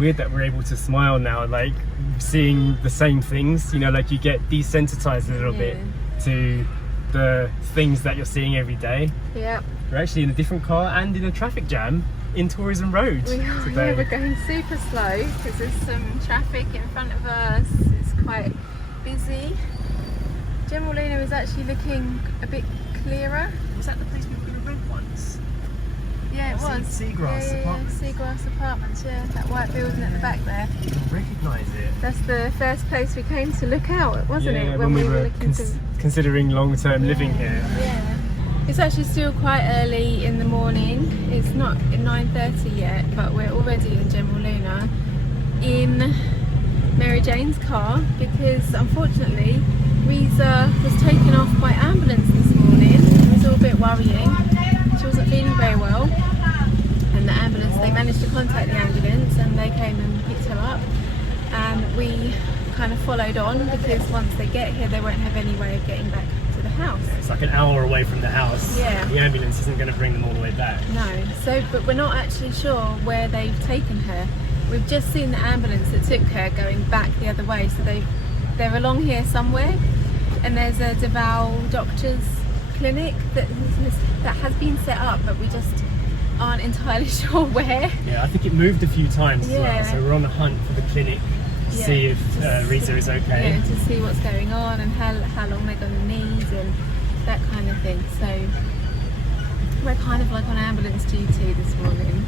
weird that we're able to smile now, like seeing the same things, you know, like you get desensitized a little bit to the things that you're seeing every day. Yeah. We're actually in a different car and in a traffic jam in Tourism Road today. Yeah, we're going super slow because there's some traffic in front of us. It's quite busy. General Luna is actually looking a bit clearer. Was that the place we were red once? Yeah, it was. Seagrass Apartments. Seagrass Apartments, yeah. That white building at the back there. You can recognise it. That's the first place we came to look out, wasn't it? When we were looking to... considering long-term living here. Yeah. It's actually still quite early in the morning. It's not 9:30 yet, but we're already in General Luna in Mary Jane's car because unfortunately Reza was taken off by ambulance this morning. It was all a bit worrying. She wasn't feeling very well, and the ambulance, they managed to contact the ambulance and they came and picked her up, and we kind of followed on because once they get here they won't have any way of getting back to the house. It's like an hour away from the house. Yeah. The ambulance isn't going to bring them all the way back. No, so but we're not actually sure where they've taken her. We've just seen the ambulance that took her going back the other way, so they're along here somewhere, and there's a Davao Doctors clinic that has been set up, but we just aren't entirely sure where. Yeah, I think it moved a few times as well, Yeah. so we're on the hunt for the clinic to see if Reza is okay. Yeah, to see what's going on and how long they're going to need and that kind of thing. So we're kind of like on ambulance duty this morning.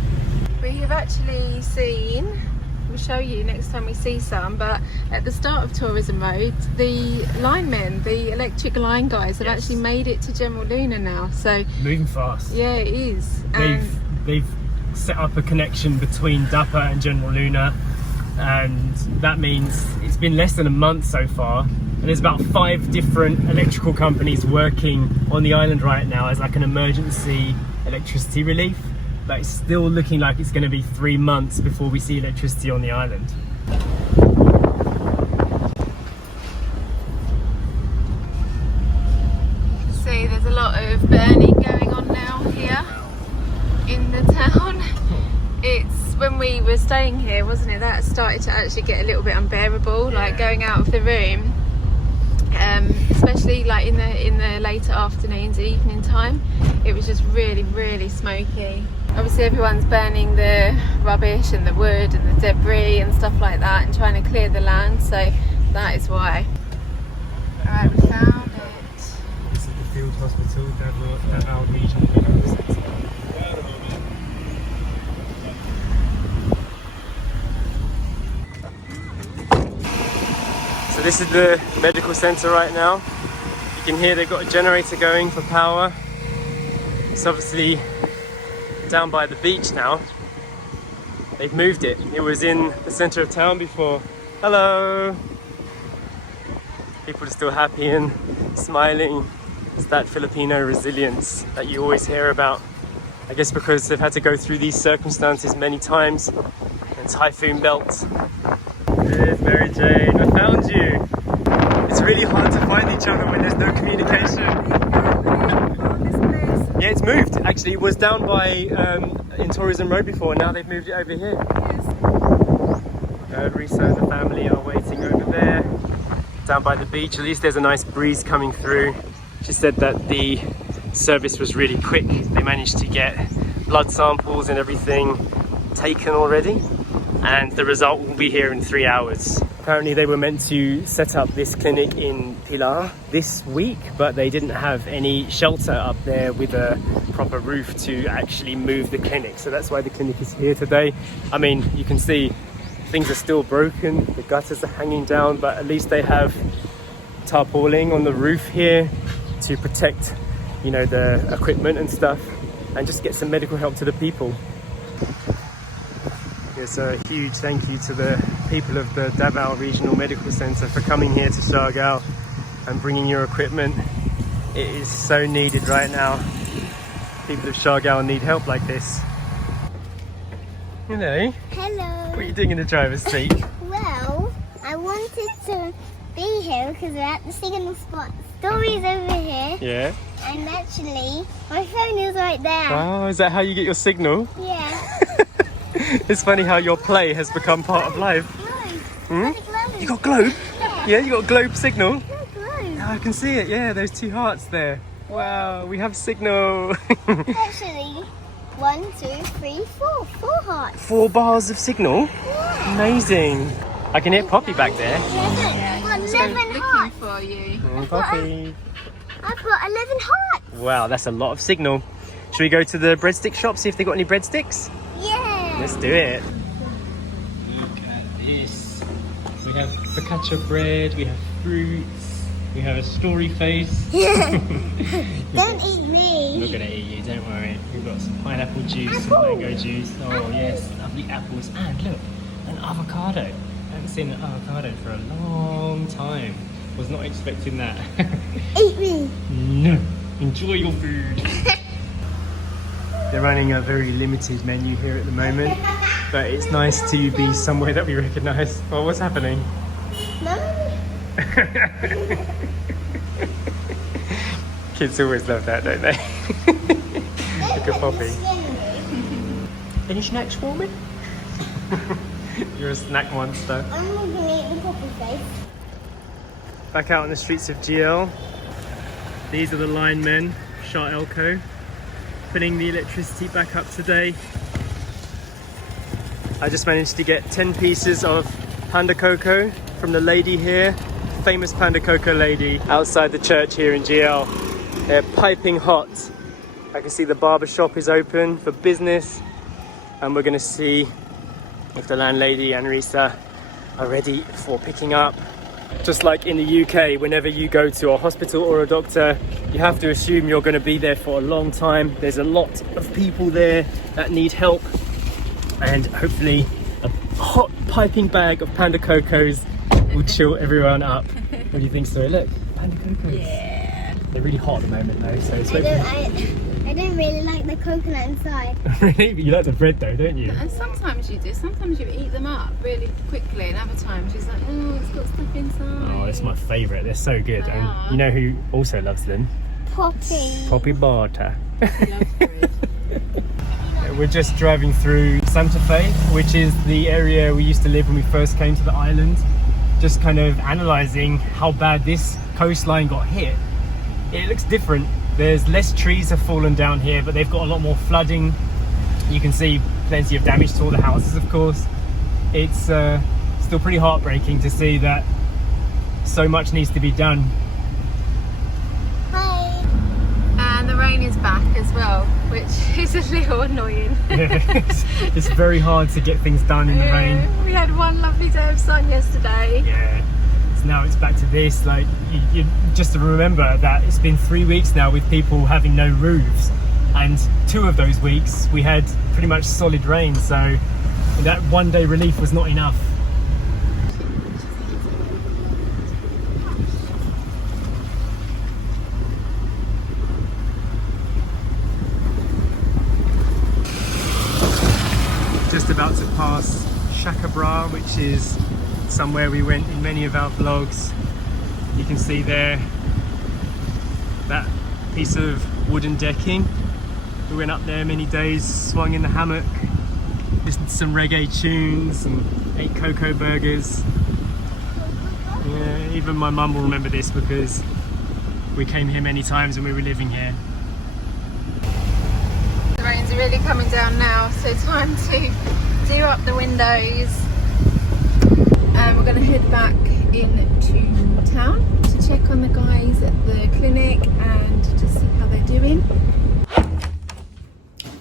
We have actually seen, we'll show you next time we see some, but at the start of Tourism Road, the linemen, the electric line guys have actually made it to General Luna now. So moving fast. yeah, it is. They've set up a connection between Dapa and General Luna, and that means it's been less than a month so far, and there's about 5 different electrical companies working on the island right now as like an emergency electricity relief. But it's still looking like it's going to be 3 months before we see electricity on the island. See, there's a lot of burning going on now here in the town. It's when we were staying here, wasn't it, that started to actually get a little bit unbearable, like going out of the room, especially like in the later afternoons, evening time. It was just really smoky. Obviously everyone's burning the rubbish and the wood and the debris and stuff like that and trying to clear the land, so that is why. Alright, we found it. This is the field hospital, Davao Regional Medical Centre. So this is the medical centre right now. You can hear they've got a generator going for power. It's obviously down by the beach now. They've moved it. It was in the centre of town before. Hello! People are still happy and smiling. It's that Filipino resilience that you always hear about. I guess because they've had to go through these circumstances many times. And typhoon belt. There's Mary Jane, I found you! It's really hard to find each other when there's no communication. Yeah, it's moved. Actually, it was down by in Tourism Road before, and now they've moved it over here. Risa and the family are waiting over there, down by the beach. At least there's a nice breeze coming through. She said that the service was really quick. They managed to get blood samples and everything taken already, and the result will be here in 3 hours. Apparently they were meant to set up this clinic in Pilar this week, but they didn't have any shelter up there with a proper roof to actually move the clinic. So that's why the clinic is here today. I mean, you can see things are still broken, the gutters are hanging down, but at least they have tarpaulin on the roof here to protect, you know, the equipment and stuff, and just get some medical help to the people. Yes, a huge thank you to the people of the Davao Regional Medical Centre for coming here to Siargao and bringing your equipment. It is so needed right now. People of Siargao need help like this. Hello. Hello. What are you doing in the driver's seat? Well, I wanted to be here because we're at the signal spot. Story's over here. Yeah. And actually, my phone is right there. Oh, is that how you get your signal? Yeah. It's funny how your play has become part of life. Globe. Hmm? You got globe? Yeah, you got globe signal. Yeah, globe. I can see it, yeah, those 2 hearts there. Wow, we have signal. Actually, 1, 2, 3, 4. 4 hearts. 4 bars of signal. Yeah. Amazing. I can hear Poppy back there. 11 Looking hearts. for you. Oh, Poppy. I've got 11 hearts. Wow, that's a lot of signal. Should we go to the breadstick shop, see if they got any breadsticks? Yeah. Let's do it. Look at this. We have focaccia bread, we have fruits, we have a story face. Don't eat I'm me. not gonna eat you, don't worry. We've got some pineapple juice, some mango juice. Oh yes, lovely apples. And look, an avocado. I haven't seen an avocado for a long time. Was not expecting that. Eat me. No, enjoy your food. They're running a very limited menu here at the moment, but it's nice to be somewhere that we recognise. Well, what's happening? Mummy. Kids always love that, don't they? Look at Poppy. Any snacks for me? You're a snack monster. I'm not gonna eat the poppy face. Back out on the streets of GL. These are the linemen, Siargao, putting the electricity back up today. I just managed to get 10 pieces of panda cocoa from the lady here, famous panda cocoa lady outside the church here in GL. They're piping hot. I can see the barber shop is open for business, and we're going to see if the landlady and Risa are ready for picking up. Just like in the UK, whenever you go to a hospital or a doctor, you have to assume you're going to be there for a long time. There's a lot of people there that need help, and hopefully a hot piping bag of panda cocos will chill everyone up. What do you think, Zoe? Look, panda cocos. Yeah. They're really hot at the moment though, so it's I don't really like the coconut inside. Really? But you like the bread though, don't you? And sometimes you do. Sometimes you eat them up really quickly, and other times she's like, oh, it's got stuff inside. Oh, it's my favourite. They're so good. They And are. you know who also loves them? Poppy. Poppy Barter. She loves bread. We're just driving through Santa Fe, which is the area we used to live when we first came to the island. Just kind of analysing how bad this coastline got hit. It looks different. There's less trees have fallen down here, but they've got a lot more flooding. You can see plenty of damage to all the houses, of course. It's still pretty heartbreaking to see that so much needs to be done. Hi. And the rain is back as well, which is a little annoying. It's very hard to get things done in the rain. We had one lovely day of sun yesterday. Yeah. So now it's back to this. Like, you just to remember that it's been 3 weeks now with people having no roofs, and 2 of those weeks we had pretty much solid rain. So that 1 day relief was not enough. Just about to pass Siargao, which is somewhere we went in many of our vlogs. You can see there that piece of wooden decking. We went up there many days, swung in the hammock, listened to some reggae tunes and ate cocoa burgers. Yeah, even my mum will remember this because we came here many times when we were living here. The rain's really coming down now, so time to do up the windows. And we're going to head back into town to check on the guys at the clinic and to see how they're doing.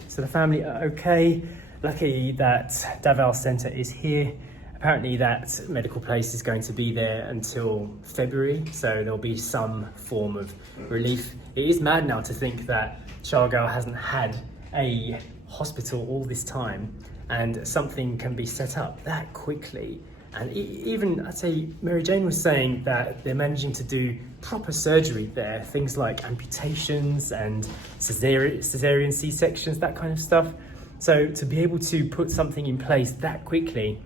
So the family are okay. Lucky that Davao Centre is here. Apparently that medical place is going to be there until February, so there'll be some form of relief. It is mad now to think that Siargao hasn't had a hospital all this time, and something can be set up that quickly. And even, I'd say, Mary Jane was saying that they're managing to do proper surgery there, things like amputations and cesarean C-sections, that kind of stuff. So to be able to put something in place that quickly,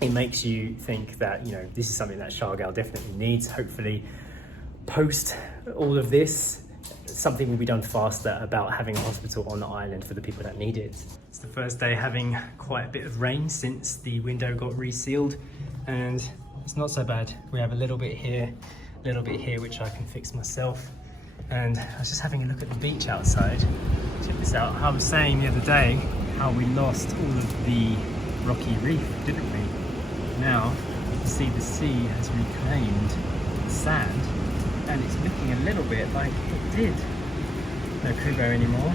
it makes you think that, you know, this is something that Siargao definitely needs. Hopefully, post all of this, something will be done faster about having a hospital on the island for the people that need it. It's the first day having quite a bit of rain since the window got resealed, and it's not so bad. We have a little bit here, which I can fix myself. And I was just having a look at the beach outside. Check this out. I was saying the other day how we lost all of the rocky reef, didn't we? Now you see the sea has reclaimed the sand, and it's looking a little bit like it did. No Kubo anymore.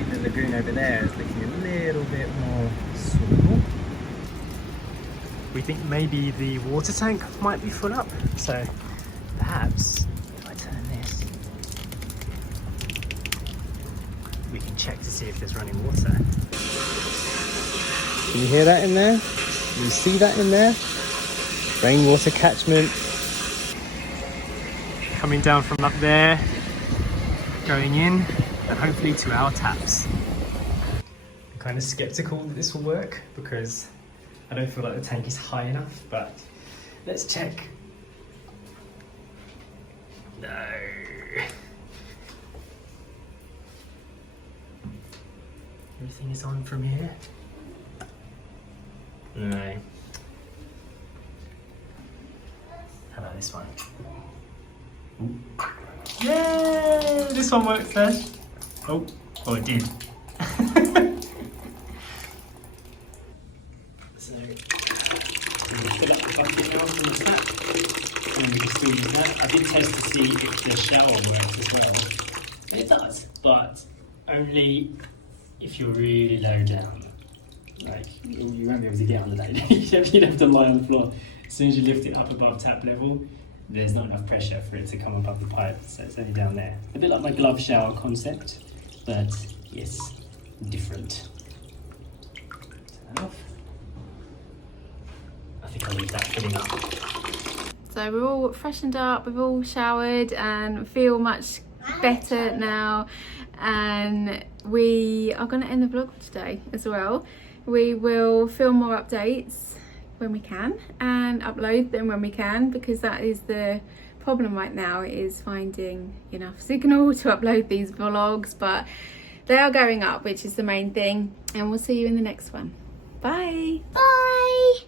Even the lagoon over there is looking a little bit more swimmable. We think maybe the water tank might be full up, so perhaps if I turn this, we can check to see if there's running water. Can you hear that in there? Can you see that in there? Rainwater catchment. Coming down from up there, going in, and hopefully to our taps. I'm kind of skeptical that this will work because I don't feel like the tank is high enough, but let's check. No. Everything is on from here. No. How about this one? Ooh. Yay! This one works, Ash. Oh, it did. So, we'll fill up the bucket now from the tap. And we can still use that. I did test to see if the shower works as well. And it does, but only if you're really low down. Like, you won't be able to get on the day. You'd have to lie on the floor. As soon as you lift it up above tap level, there's not enough pressure for it to come above the pipe, so it's only down there. A bit like my glove shower concept, but yes, different. Turn that off. I think I'll leave that filling up. So we're all freshened up, we've all showered and feel much better now, and we are going to end the vlog today as well. We will film more updates when we can and upload them when we can, because that is the problem right now, is finding enough signal to upload these vlogs, but they are going up, which is the main thing, and we'll see you in the next one. Bye. Bye.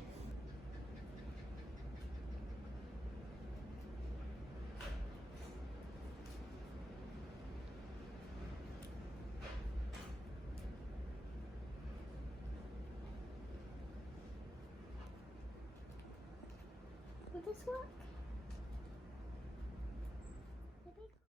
Will this work?